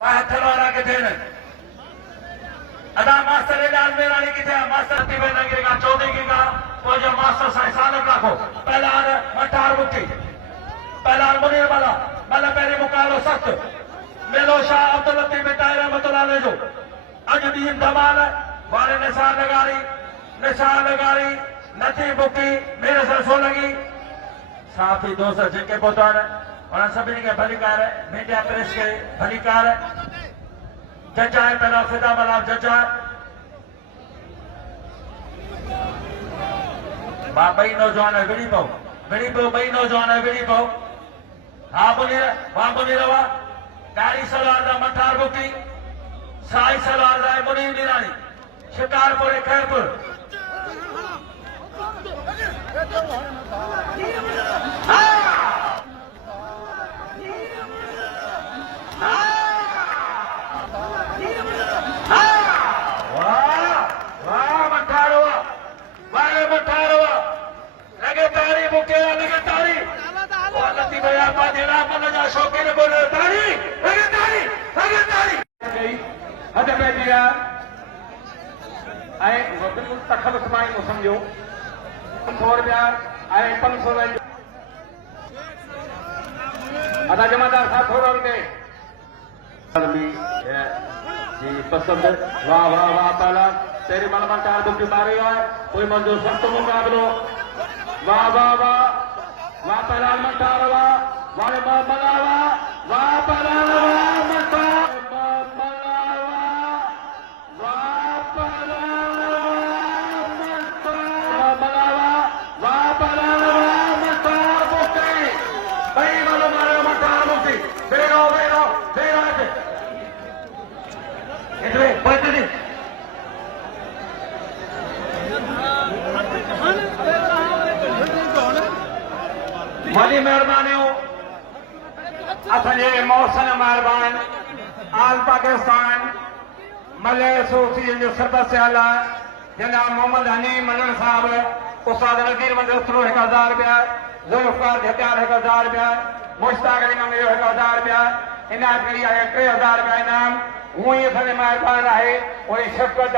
थलवारा किथे न अदा मास्टर इलाज मेरानी किथे मास्टर थी वेंदा गिरेगा 14 गिगा तो जो मास्टर साइंसान रखो पहलान मठार मुठी पहलान मुनीर वाला मतलब पहले मुकाबलो सख्त मेलो शाह अब्दुल लतीफ बेटा रहमतुल्लाह अलैह जो अज दीन धमाल वाले निशान लगारी नथी बुकी मेरे सर सो लगी साथी दोस्त जिनके पहुंचाण और सभी के भलीकार मीडिया प्रेस के भलीकार जजा है पहला फिदा मलाम जजा बई नौजवान है विड़ी पाओ बई नौजवान है विड़ी पाओ हाँ बोली रवा गाड़ी सलवार दा मठार बुकी साई सलवार दा मुनीम निरानी शिकारपुर खैरपुर शौकीन बोले तारी हद में दिया बिल्कुल तखलुस मां ई समझो 500 रुपया 500 अदा जमादार साहब थोड़ा रुपये जी पसंद वाह वाह वाह पहला तेरी मलमन का दुख मारे है कोई मंजूर सख्त मुकाबलो वाह वाह वाह वाह पहला मटार वाह वाले मलावा वाह पहला वही मेहरबानी असांजे मौसम मेहरबान आल पाकिस्तान मलय एसोसिएशन जो सरबसियाल जनाब मोहम्मद हनी मनन साहब उस्ताद नज़ीर मंदरसरो 1000 रुपया जुल्फकार झटियार 1000 रुपया मुश्ताक अली मंगे 1000 रुपया इनायत करी आहे 3000 रुपया इनाम हूं ई असांजे मेहरबान आहे उहे शफ़क़त